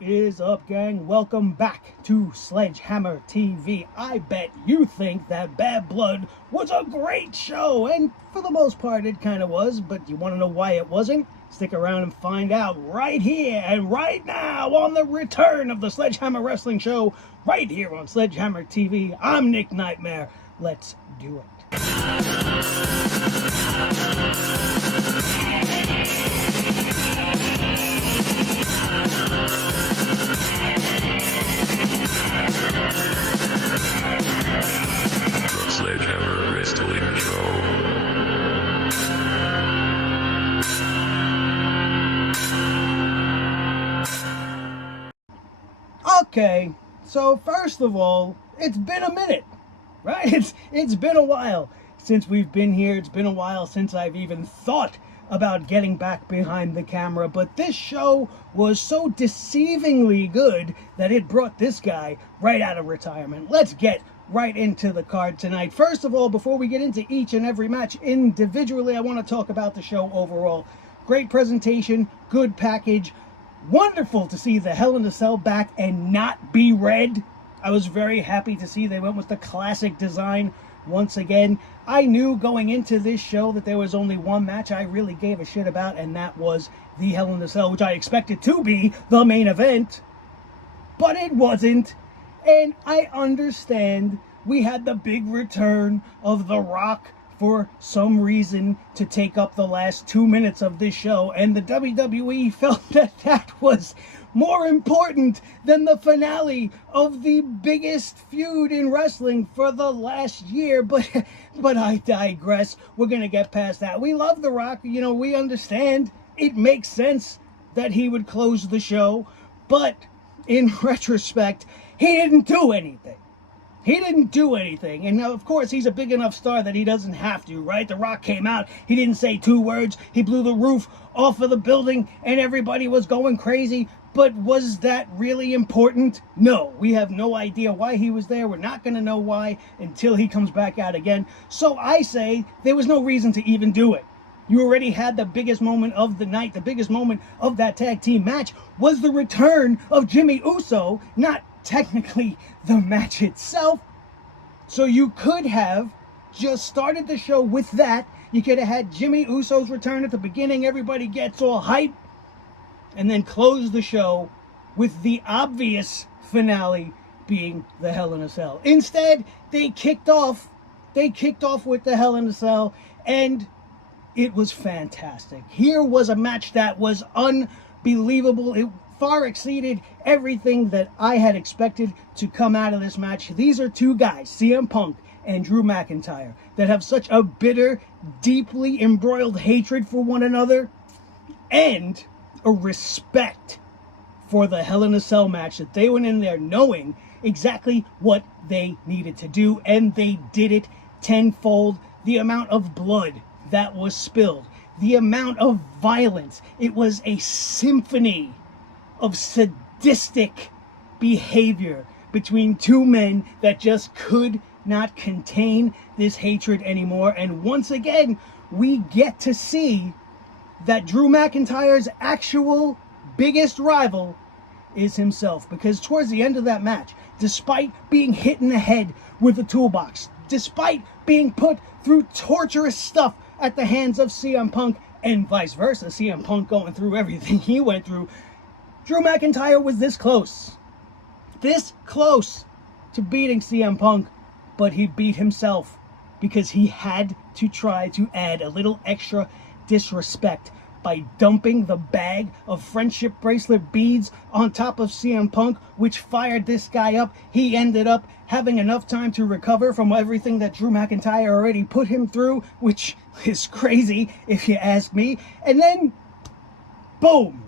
is up, gang? Welcome back to Sledgehammer TV. I bet you think that Bad Blood was a great show, and for the most part it kind of was, but you want to know why it wasn't? Stick around and find out right here and right now on the return of the Sledgehammer Wrestling Show, right here on Sledgehammer TV. I'm Nick Nightmare. Let's do it. Sledgehammer Wrestling Show. Okay, so first of all, it's been a minute, right? It's been a while since we've been here. It's been a while since I've even thought about getting back behind the camera, but this show was so deceivingly good that it brought this guy right out of retirement. Let's get right into the card tonight. First of all, before we get into each and every match individually, I want to talk about the show overall. Great presentation, good package. Wonderful to see the Hell in a Cell back and not be red. I was very happy to see they went with the classic design once again. I knew going into this show that there was only one match I really gave a shit about, and that was the Hell in a Cell, which I expected to be the main event, but it wasn't. And I understand we had the big return of The Rock for some reason to take up the last 2 minutes of this show, and the WWE felt that that was more important than the finale of the biggest feud in wrestling for the last year. But I digress. We're gonna get past that. We love The Rock. You know, we understand. It makes sense that he would close the show, but in retrospect, he didn't do anything. He didn't do anything. And now, of course, he's a big enough star that he doesn't have to, right? The Rock came out. He didn't say 2 words. He blew the roof off of the building and everybody was going crazy. But was that really important? No. We have no idea why he was there. We're not going to know why until he comes back out again. So I say there was no reason to even do it. You already had the biggest moment of the night. The biggest moment of that tag team match was the return of Jimmy Uso, not technically the match itself. So you could have just started the show with that. You could have had Jimmy Uso's return at the beginning. Everybody gets all hype. And then close the show with the obvious finale being the Hell in a Cell. Instead, they kicked off with the Hell in a Cell, and it was fantastic. Here was a match that was unbelievable. It far exceeded everything that I had expected to come out of this match. These are 2 guys, CM Punk and Drew McIntyre, that have such a bitter, deeply embroiled hatred for one another and a respect for the Hell in a Cell match, that they went in there knowing exactly what they needed to do, and they did it tenfold. The amount of blood that was spilled, the amount of violence, it was a symphony of sadistic behavior between 2 men that just could not contain this hatred anymore. And once again, we get to see that Drew McIntyre's actual biggest rival is himself, because towards the end of that match, despite being hit in the head with a toolbox, despite being put through torturous stuff at the hands of CM Punk and vice versa, CM Punk going through everything he went through, Drew McIntyre was this close to beating CM Punk, but he beat himself because he had to try to add a little extra disrespect by dumping the bag of friendship bracelet beads on top of CM Punk, which fired this guy up. He ended up having enough time to recover from everything that Drew McIntyre already put him through, which is crazy if you ask me. And then, boom,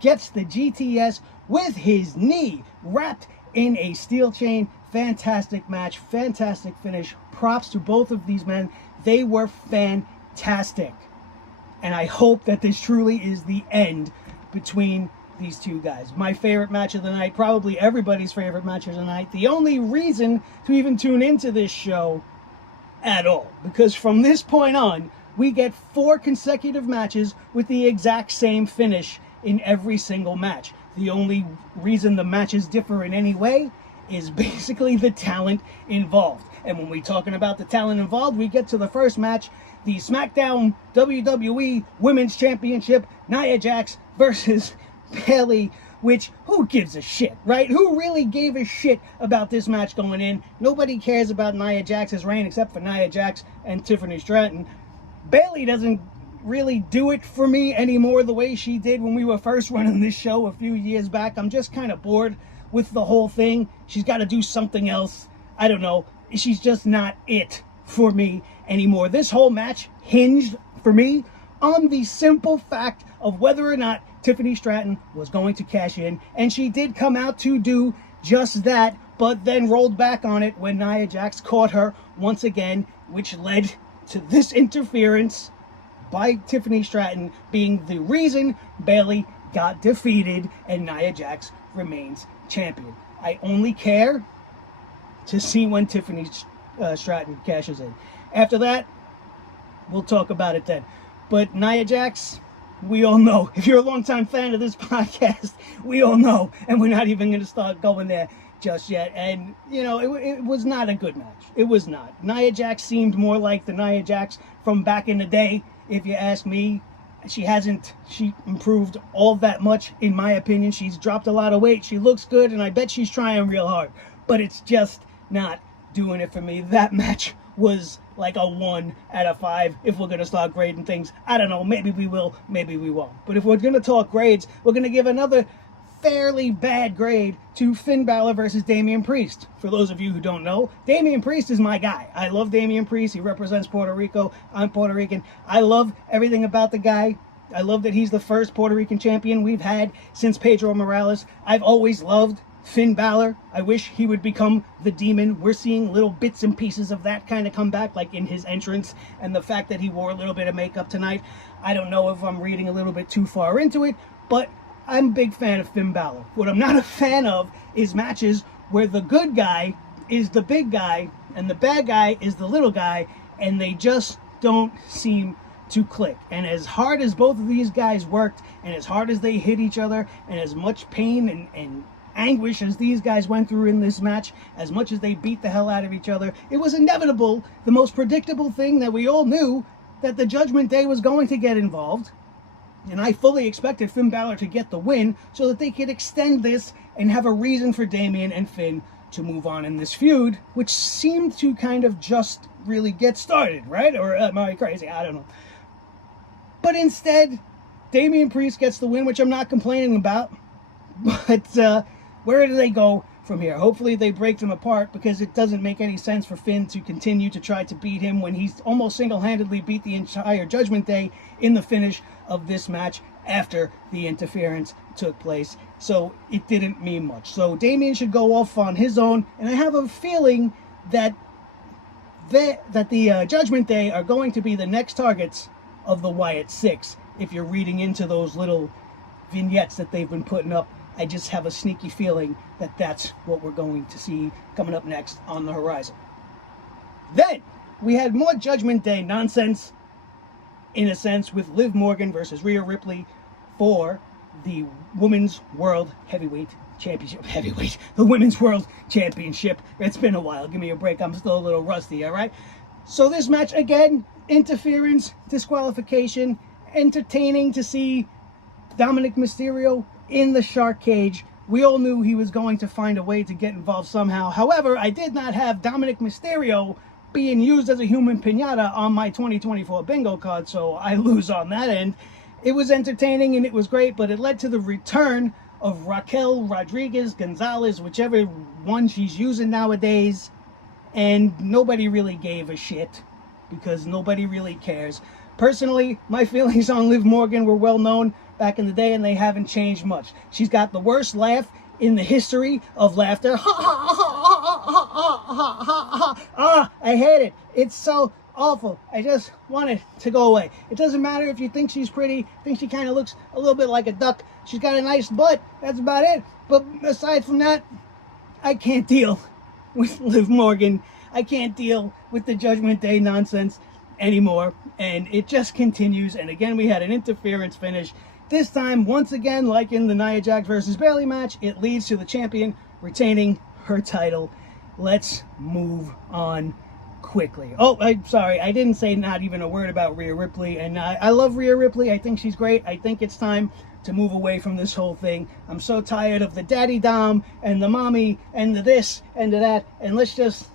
gets the GTS with his knee wrapped in a steel chain. Fantastic match, fantastic finish. Props to both of these men. They were fantastic. And I hope that this truly is the end between these 2 guys. My favorite match of the night, probably everybody's favorite match of the night. The only reason to even tune into this show at all, because from this point on, we get 4 consecutive matches with the exact same finish in every single match. The only reason the matches differ in any way is basically the talent involved. And when we're talking about the talent involved, we get to the first match, the SmackDown WWE Women's Championship, Nia Jax versus Bayley, which, who gives a shit, right? Who really gave a shit about this match going in? Nobody cares about Nia Jax's reign except for Nia Jax and Tiffany Stratton. Bayley doesn't really do it for me anymore the way she did when we were first running this show a few years back. I'm just kind of bored with the whole thing. She's got to do something else. I don't know. She's just not it for me anymore. This whole match hinged for me on the simple fact of whether or not Tiffany Stratton was going to cash in, and she did come out to do just that, but then rolled back on it when Nia Jax caught her once again, which led to this interference by Tiffany Stratton being the reason Bayley got defeated and Nia Jax remains champion. I only care to see when Tiffany Stratton cashes in. After that, we'll talk about it then. But Nia Jax, we all know. If you're a longtime fan of this podcast, we all know. And we're not even going to start going there just yet. And, you know, it was not a good match. It was not. Nia Jax seemed more like the Nia Jax from back in the day, if you ask me. She improved all that much, in my opinion. She's dropped a lot of weight. She looks good, and I bet she's trying real hard. But it's just not doing it for me. That match was like a 1 out of 5 if we're going to start grading things. I don't know, maybe we will, maybe we won't. But if we're going to talk grades, we're going to give another fairly bad grade to Finn Balor versus Damian Priest. For those of you who don't know, Damian Priest is my guy. I love Damian Priest. He represents Puerto Rico. I'm Puerto Rican. I love everything about the guy. I love that he's the first Puerto Rican champion we've had since Pedro Morales. I've always loved Finn Balor. I wish he would become the Demon. We're seeing little bits and pieces of that kind of come back, like in his entrance and the fact that he wore a little bit of makeup tonight. I don't know if I'm reading a little bit too far into it, but I'm a big fan of Finn Balor. What I'm not a fan of is matches where the good guy is the big guy and the bad guy is the little guy, and they just don't seem to click. And as hard as both of these guys worked, and as hard as they hit each other, and as much pain and anguish as these guys went through in this match, as much as they beat the hell out of each other, it was inevitable, the most predictable thing that we all knew, that the Judgment Day was going to get involved. And I fully expected Finn Balor to get the win so that they could extend this and have a reason for Damian and Finn to move on in this feud, which seemed to kind of just really get started, right? Or am I crazy? I don't know. But instead, Damian Priest gets the win, which I'm not complaining about. But where do they go from here? Hopefully they break them apart, because it doesn't make any sense for Finn to continue to try to beat him when he's almost single-handedly beat the entire Judgment Day in the finish of this match after the interference took place. So it didn't mean much. So Damian should go off on his own, and I have a feeling that the Judgment Day are going to be the next targets of the Wyatt Six. If you're reading into those little vignettes that they've been putting up, I just have a sneaky feeling that that's what we're going to see coming up next on the horizon. Then we had more Judgment Day nonsense, in a sense, with Liv Morgan versus Rhea Ripley for the Women's World Heavyweight Championship. The Women's World Championship. It's been a while. Give me a break. I'm still a little rusty, all right? So this match, again, interference, disqualification, entertaining to see Dominic Mysterio in the shark cage. We all knew he was going to find a way to get involved somehow. However, I did not have Dominic Mysterio being used as a human piñata on my 2024 bingo card, so I lose on that end. It was entertaining and it was great, but it led to the return of Raquel Rodriguez Gonzalez, whichever one she's using nowadays, and nobody really gave a shit because nobody really cares. Personally, my feelings on Liv Morgan were well known back in the day, and they haven't changed much. She's got the worst laugh in the history of laughter. I hate it. It's so awful. I just want it to go away. It doesn't matter if you think she's pretty, think she kind of looks a little bit like a duck. She's got a nice butt. That's about it. But aside from that, I can't deal with Liv Morgan. I can't deal with the Judgment Day nonsense anymore. And it just continues. And again, we had an interference finish This time, once again, like in the Nia Jax versus Bayley match, it leads to the champion retaining her title. Let's move on quickly. Oh, I'm sorry, I didn't say not even a word about Rhea Ripley, and I love Rhea Ripley. I think she's great. I think it's time to move away from this whole thing. I'm so tired of the daddy dom and the mommy and the this and the that, and let's just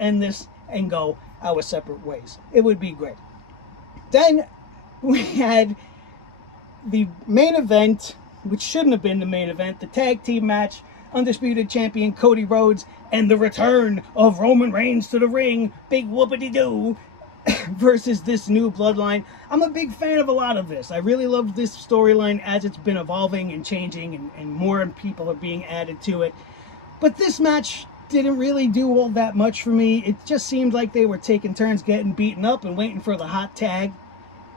end this and go our separate ways. It would be great. Then we had the main event, which shouldn't have been the main event, the tag team match, Undisputed Champion Cody Rhodes and the return of Roman Reigns to the ring, big whoopity-doo, versus this new bloodline. I'm a big fan of a lot of this. I really love this storyline as it's been evolving and changing, and more people are being added to it. But this match didn't really do all that much for me. It just seemed like they were taking turns getting beaten up and waiting for the hot tag.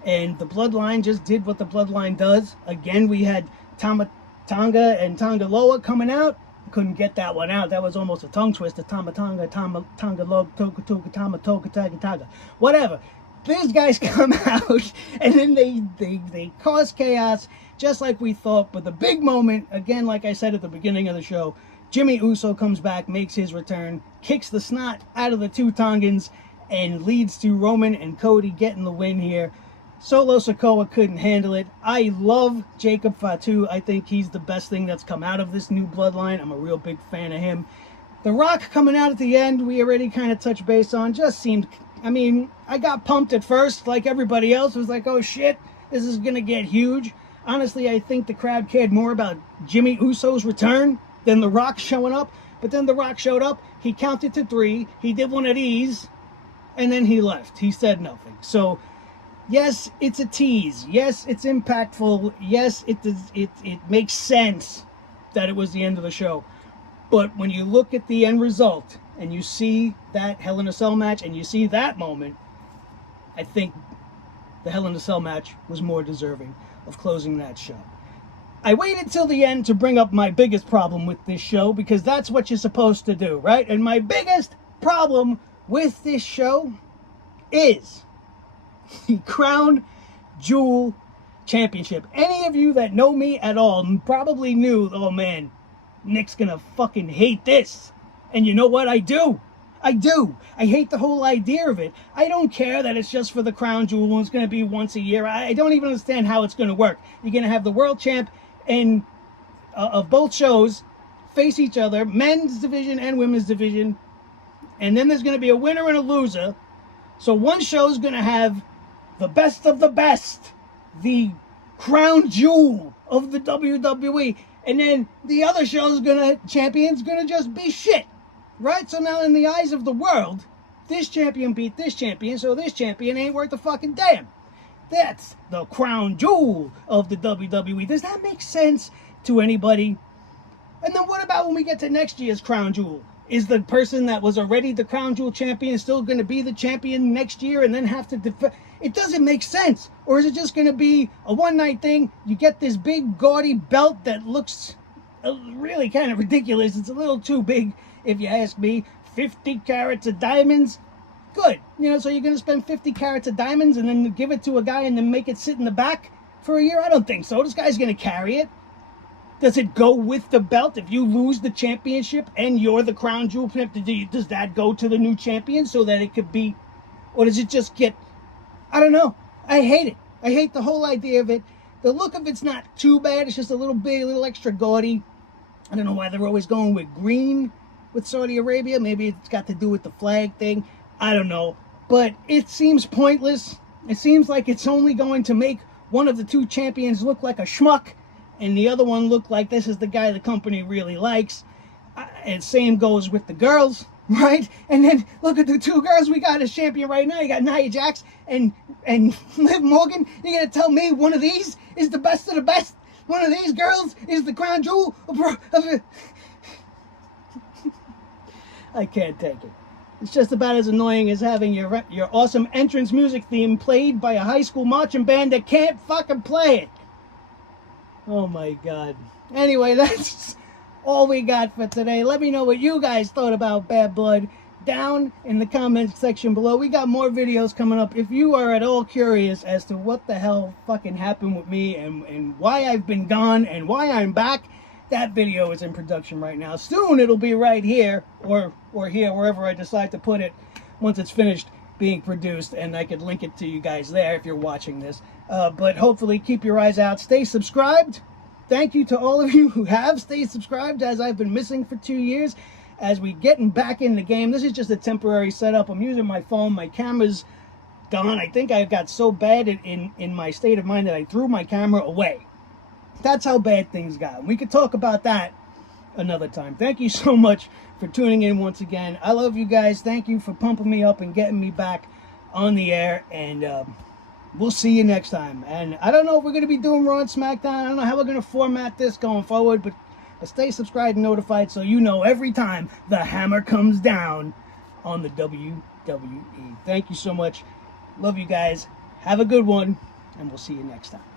And the bloodline just did what the bloodline does. Again, we had Tonga and Tonga Loa coming out. Couldn't get that one out. That was almost a tongue twister. Tonga Loa, Toga. Whatever. These guys come out and then they cause chaos just like we thought. But the big moment, again, like I said at the beginning of the show, Jimmy Uso comes back, makes his return, kicks the snot out of the two Tongans, and leads to Roman and Cody getting the win here. Solo Sikoa couldn't handle it. I love Jacob Fatu. I think he's the best thing that's come out of this new bloodline. I'm a real big fan of him. The Rock coming out at the end, we already kind of touched base on, just seemed, I mean, I got pumped at first like everybody else. It was like, oh shit, this is going to get huge. Honestly, I think the crowd cared more about Jimmy Uso's return than The Rock showing up. But then The Rock showed up, he counted to 3, he did one of these, and then he left. He said nothing. So, yes, it's a tease. Yes, it's impactful. Yes, it makes sense that it was the end of the show. But when you look at the end result and you see that Hell in a Cell match and you see that moment, I think the Hell in a Cell match was more deserving of closing that show. I waited till the end to bring up my biggest problem with this show because that's what you're supposed to do, right? And my biggest problem with this show is the Crown Jewel Championship. Any of you that know me at all probably knew, oh man, Nick's gonna fucking hate this. And you know what? I do. I hate the whole idea of it. I don't care that it's just for the Crown Jewel and it's gonna be once a year. I don't even understand how it's gonna work. You're gonna have the world champ and of both shows face each other, men's division and women's division, and then there's gonna be a winner and a loser. So one show's gonna have the best of the best, the crown jewel of the WWE, and then the other show's champion's gonna just be shit, right? So now in the eyes of the world, this champion beat this champion, so this champion ain't worth a fucking damn. That's the crown jewel of the WWE. Does that make sense to anybody? And then what about when we get to next year's crown jewel? Is the person that was already the crown jewel champion still going to be the champion next year and then have to defend? It doesn't make sense. Or is it just going to be a one-night thing? You get this big gaudy belt that looks really kind of ridiculous. It's a little too big, if you ask me. 50 carats of diamonds. Good. You know, so you're going to spend 50 carats of diamonds and then give it to a guy and then make it sit in the back for a year? I don't think so. This guy's going to carry it. Does it go with the belt? If you lose the championship and you're the crown jewel champ, does that go to the new champion so that it could be, or does it just get, I don't know. I hate it. I hate the whole idea of it. The look of it's not too bad. It's just a little big, a little extra gaudy. I don't know why they're always going with green with Saudi Arabia. Maybe it's got to do with the flag thing. I don't know. But it seems pointless. It seems like it's only going to make one of the two champions look like a schmuck and the other one look like this is the guy the company really likes. And same goes with the girls, right? And then look at the two girls we got as champion right now. You got Nia Jax and Liv Morgan. You're going to tell me one of these is the best of the best? One of these girls is the crown jewel? I can't take it. It's just about as annoying as having your awesome entrance music theme played by a high school marching band that can't fucking play it. Oh my God. Anyway, that's all we got for today. Let me know what you guys thought about Bad Blood. down in the comments section below. We got more videos coming up. If you are at all curious as to what the hell fucking happened with me and why I've been gone and why I'm back, that video is in production right now. Soon it'll be right here or here, wherever I decide to put it once it's finished being produced, and I could link it to you guys there if you're watching this. But hopefully keep your eyes out. Stay subscribed. Thank you to all of you who have stayed subscribed, as I've been missing for 2 years. As we getting back in the game, this is just a temporary setup. I'm using my phone. My camera's gone. I think I got so bad in my state of mind that I threw my camera away. That's how bad things got. We could talk about that another time. Thank you so much for tuning in once again. I love you guys. Thank you for pumping me up and getting me back on the air. And we'll see you next time. And I don't know if we're going to be doing Raw and SmackDown. I don't know how we're going to format this going forward, but stay subscribed and notified so you know every time the hammer comes down on the WWE. Thank you so much. Love you guys. Have a good one, and we'll see you next time.